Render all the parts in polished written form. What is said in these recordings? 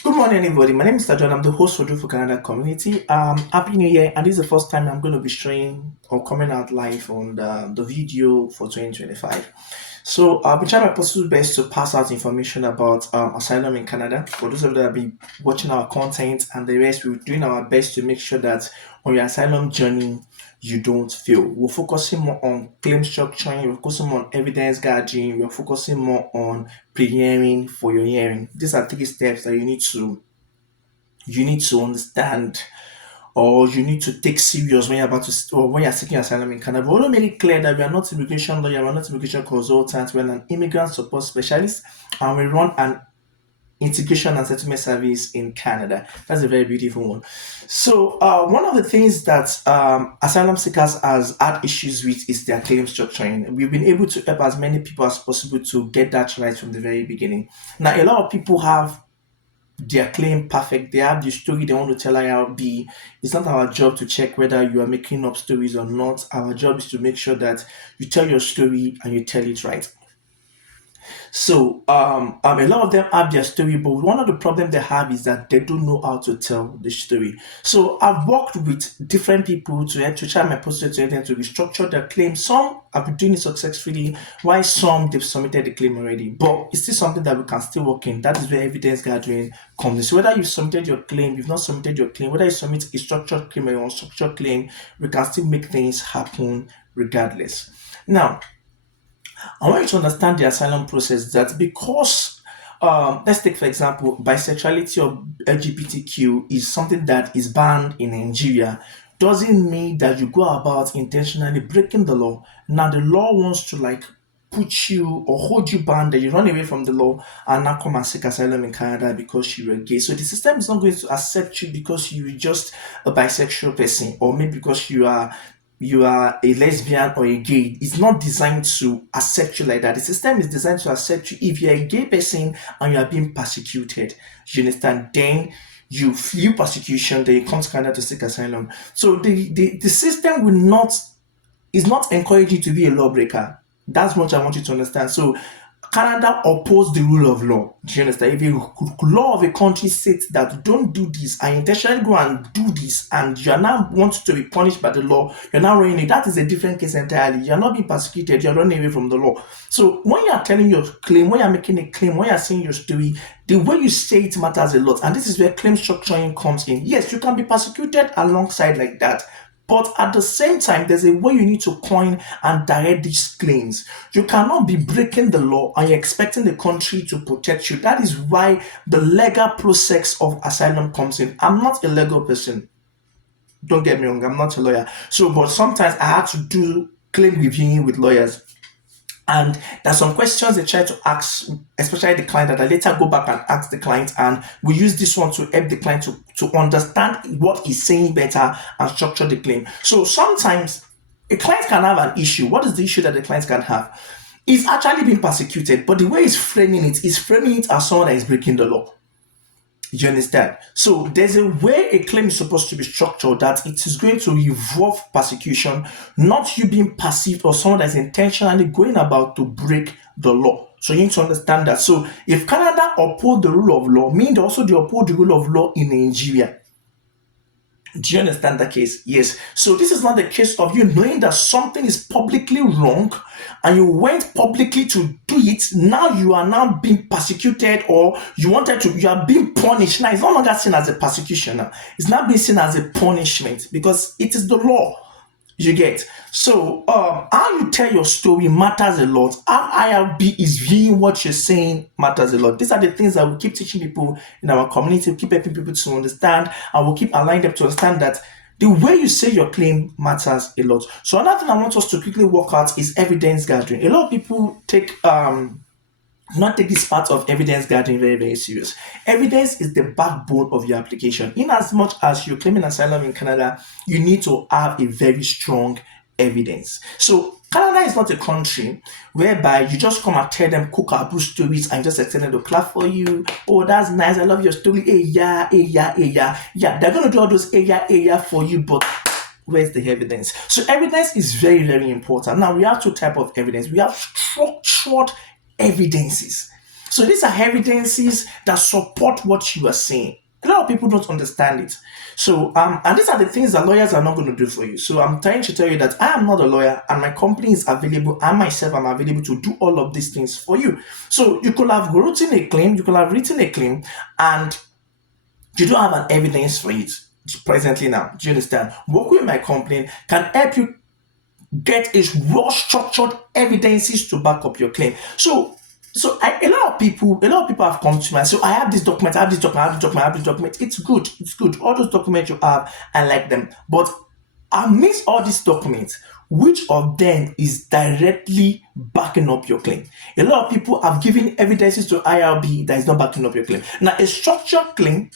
Good morning, everybody. My name is John. I'm the host for Drew for Canada Community. Happy New Year, and this is the first time I'm going to be showing or coming out live on the video for 2025. So I'll be trying my possible best to pass out information about asylum in Canada. For those of you that have been watching our content and the rest, we're doing our best to make sure that on your asylum journey, you don't fail. We're focusing more on claim structuring, we're focusing more on evidence gathering, we're focusing more on preparing for your hearing. These are three steps that you need to understand or you need to take serious when you're about to or when you're seeking asylum in Canada. We want to make it clear that we are not immigration lawyer, we're not immigration consultants, we're an immigrant support specialist, and we run an integration and settlement service in Canada. That's a very beautiful one. So one of the things that asylum seekers has had issues with is their claim structuring. We've been able to help as many people as possible to get that right from the very beginning. Now, a lot of people have their claim perfect. They have the story they want to tell IRB. It's not our job to check whether you are making up stories or not. Our job is to make sure that you tell your story and you tell it right. So a lot of them have their story, but one of the problems they have is that they don't know how to tell the story. So I've worked with different people to help to try my process to help them to restructure their claim. Some have been doing it successfully, while some they've submitted the claim already. But it's still something that we can still work in. That is where evidence gathering comes in. So whether you've submitted your claim, you've not submitted your claim, whether you submit a structured claim or an unstructured claim, we can still make things happen regardless. Now, I want you to understand the asylum process that because, let's take for example, bisexuality or LGBTQ is something that is banned in Nigeria, doesn't mean that you go about intentionally breaking the law. Now, the law wants to like put you or hold you bound that you run away from the law and now come and seek asylum in Canada because you were gay. So the system is not going to accept you because you're just a bisexual person or maybe because you are a lesbian or a gay. It's not designed to accept you like that. The system is designed to accept you if you're a gay person and you are being persecuted. You understand? Then you flee persecution, then you come to Canada to seek asylum. So the system will not is not encouraging you to be a lawbreaker. That's what I want you to understand. So Canada opposes the rule of law. Do you understand? If a law of a country states that don't do this, and intentionally go and do this, and you are now want to be punished by the law, you're now running it. That is a different case entirely. You're not being persecuted, you're running away from the law. So when you are telling your claim, when you're making a claim, when you're saying your story, the way you say it matters a lot. And this is where claim structuring comes in. Yes, you can be persecuted alongside like that. But at the same time, there's a way you need to coin and direct these claims. You cannot be breaking the law and you're expecting the country to protect you. That is why the legal process of asylum comes in. I'm not a legal person. Don't get me wrong, I'm not a lawyer. So, but sometimes I had to do claim reviewing with lawyers. And there's some questions they try to ask, especially the client, that I later go back and ask the client, and we use this one to help the client to understand what he's saying better and structure the claim. So sometimes a client can have an issue. What is the issue that the client can have? He's actually being persecuted, but the way he's framing it as someone that is breaking the law. You understand? So there's a way a claim is supposed to be structured that it is going to involve persecution, not you being perceived or someone that's intentionally going about to break the law. So you need to understand that. So if Canada uphold the rule of law, means also they uphold the rule of law in Nigeria. Do you understand the case? Yes. So this is not the case of you knowing that something is publicly wrong and you went publicly to do it. Now you are now being persecuted or you are being punished. Now it's no longer seen as a persecution now. It's not being seen as a punishment because it is the law. You get. So how you tell your story matters a lot. How IRB is viewing what you're saying matters a lot. These are the things that we keep teaching people in our community, we keep helping people to understand, and we'll keep allowing them to understand that the way you say your claim matters a lot. So another thing I want us to quickly work out is evidence gathering. A lot of people not take this part of evidence gathering very, very serious. Evidence is the backbone of your application. In as much as you're claiming asylum in Canada, you need to have a very strong evidence. So Canada is not a country whereby you just come and tell them cook stories and just expect them to clap for you. Oh, that's nice. I love your story. Hey, yeah, hey, yeah, hey, yeah. Yeah, they're going to do all those hey, yeah for you, but where's the evidence? So evidence is very, very important. Now, we have two types of evidence. We have structured evidences. So these are evidences that support what you are saying. A lot of people don't understand it. So, and these are the things that lawyers are not going to do for you. So, I'm trying to tell you that I am not a lawyer, and my company is available. I myself am available to do all of these things for you. So, you could have written a claim, and you don't have an evidence for it presently now. Do you understand? Working with my company can help you get is well structured evidences to back up your claim. A lot of people have come to me and say, I have this document, I have this document, I have this document, I have this document. It's good, it's good. All those documents you have, I like them. But amidst all these documents, which of them is directly backing up your claim? A lot of people have given evidences to IRB that is not backing up your claim. Now, a structured claim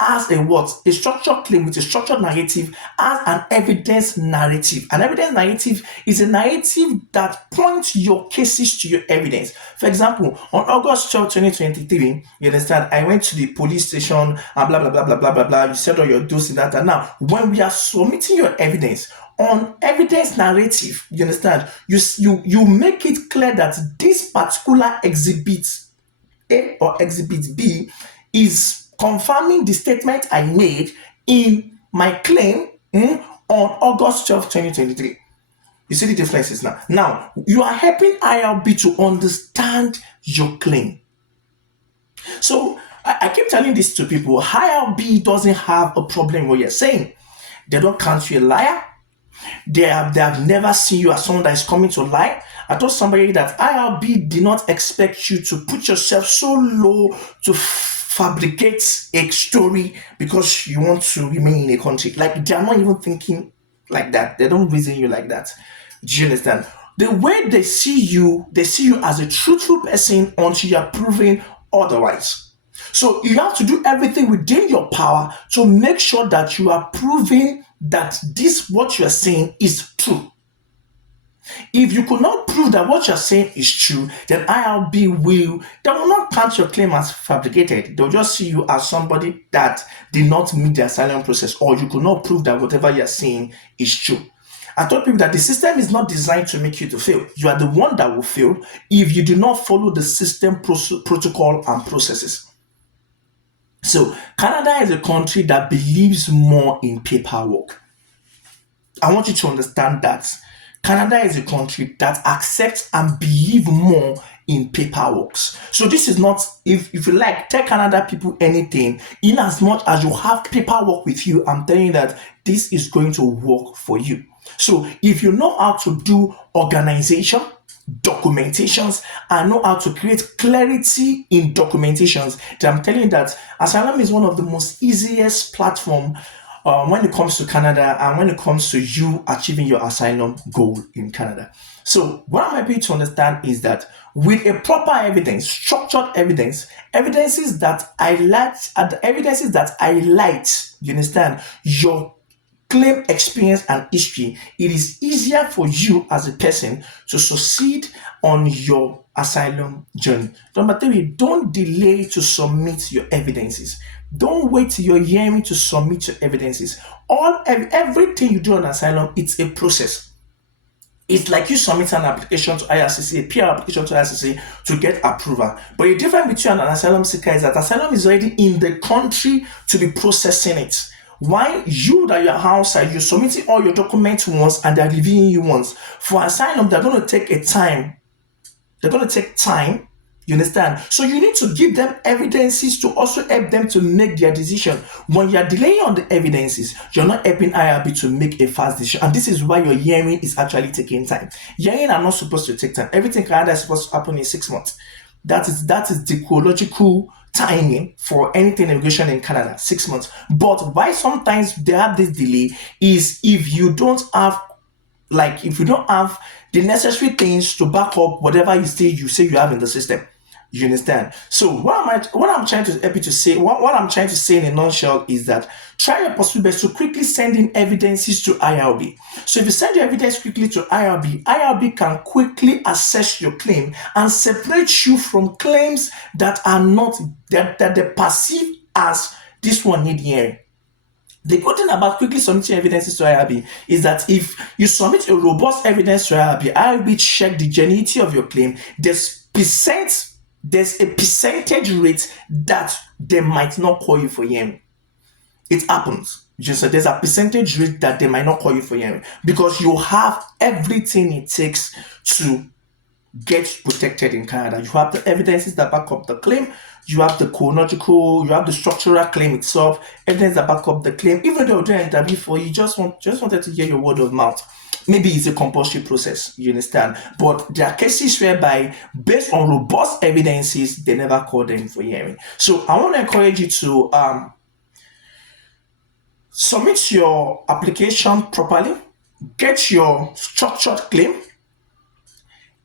has a what? A structured claim with a structured narrative has an evidence narrative. An evidence narrative is a narrative that points your cases to your evidence. For example, on August 12, 2023, you understand, I went to the police station and blah, blah, blah, blah, blah, blah, blah. You said all your do's and that. And now, when we are submitting your evidence, on evidence narrative, you understand, you make it clear that this particular exhibit A or exhibit B is confirming the statement I made in my claim on August 12, 2023. You see the differences now. Now, you are helping IRB to understand your claim. So, I keep telling this to people. IRB doesn't have a problem with what you're saying. They don't count you a liar. They have never seen you as someone that is coming to lie. I told somebody that IRB did not expect you to put yourself so low to fabricate a story because you want to remain in a country. Like, they are not even thinking like that. They don't reason you like that. Do you understand? The way they see you as a truthful person until you are proven otherwise. So you have to do everything within your power to make sure that you are proving that this what you are saying is true. If you could not prove that what you're saying is true, then they will not count your claim as fabricated. They'll just see you as somebody that did not meet the asylum process, or you could not prove that whatever you're saying is true. I told people that the system is not designed to make you to fail. You are the one that will fail if you do not follow the system protocol and processes. So, Canada is a country that believes more in paperwork. I want you to understand that Canada is a country that accepts and believes more in paperwork. So this is not, if you like, tell Canada people anything, in as much as you have paperwork with you, I'm telling you that this is going to work for you. So if you know how to do organization, documentations, and know how to create clarity in documentations, then I'm telling you that Asylum is one of the most easiest platform when it comes to Canada and when it comes to you achieving your asylum goal in Canada. So what I'm happy to understand is that with a proper evidence, structured evidence, evidences that highlight, you understand, your claim experience and history, it is easier for you as a person to succeed on your asylum journey. Number three, don't delay to submit your evidences. Don't wait till you're hearing to submit your evidences. Everything you do on asylum, it's a process. It's like you submit an application to IRCC, a PR application to IRCC to get approval. But the difference between an asylum seeker is that asylum is already in the country to be processing it. Why you that you're outside, you're submitting all your documents once and they're reviewing you once. For asylum, they're going to take time. You understand? So you need to give them evidences to also help them to make their decision. When you're delaying on the evidences, you're not helping IRB to make a fast decision. And this is why your hearing is actually taking time. Hearing are not supposed to take time. Everything Canada is supposed to happen in 6 months. That is the chronological timing for anything immigration in Canada, 6 months. But why sometimes they have this delay is if you don't have the necessary things to back up whatever you say you have in the system. You understand? So what I'm trying to help you to say, what I'm trying to say in a nutshell is that try your possible best to quickly send in evidences to IRB. So if you send your evidence quickly to IRB can quickly assess your claim and separate you from claims that are not that they perceive as this one need hearing. The good thing about quickly submitting evidences to IRB is that if you submit a robust evidence to IRB check the genuinity of your claim, they present there's a percentage rate that they might not call you for hearing. It happens. Just so there's a percentage rate that they might not call you for hearing because you have everything it takes to get protected in Canada. You have the evidences that back up the claim. You have the chronological, you have the structural claim itself, evidence that back up the claim. Even though they're doing an interview for you, just wanted to hear your word of mouth. Maybe it's a compulsory process, you understand. But there are cases whereby, based on robust evidences, they never call them for hearing. So I want to encourage you to submit your application properly, get your structured claim,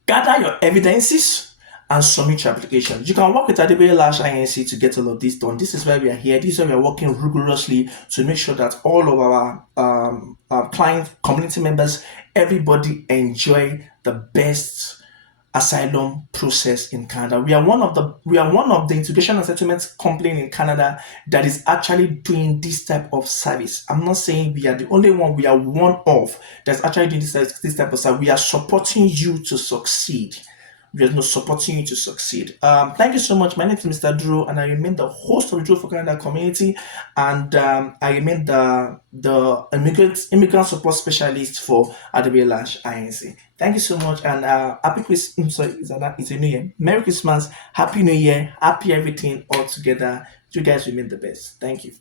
gather your evidences, and submit your application. You can work with ADBA Lash INC to get all of this done. This is why we are here. This is why we are working rigorously to make sure that all of our client community members, everybody enjoy the best asylum process in Canada. We are one of the integration and settlement company in Canada that is actually doing this type of service. I'm not saying we are the only one. We are one of that's actually doing this type of service. We are supporting you to succeed. We are not supporting you to succeed. Thank you so much. My name is Mr. Drew, and I remain the host of the Drew for Canada community, and I remain the immigrant support specialist for ADB Lash INC. Thank you so much, and happy Christmas. Sorry, it's a New Year. Merry Christmas, Happy New Year, happy everything all together. You guys remain the best. Thank you.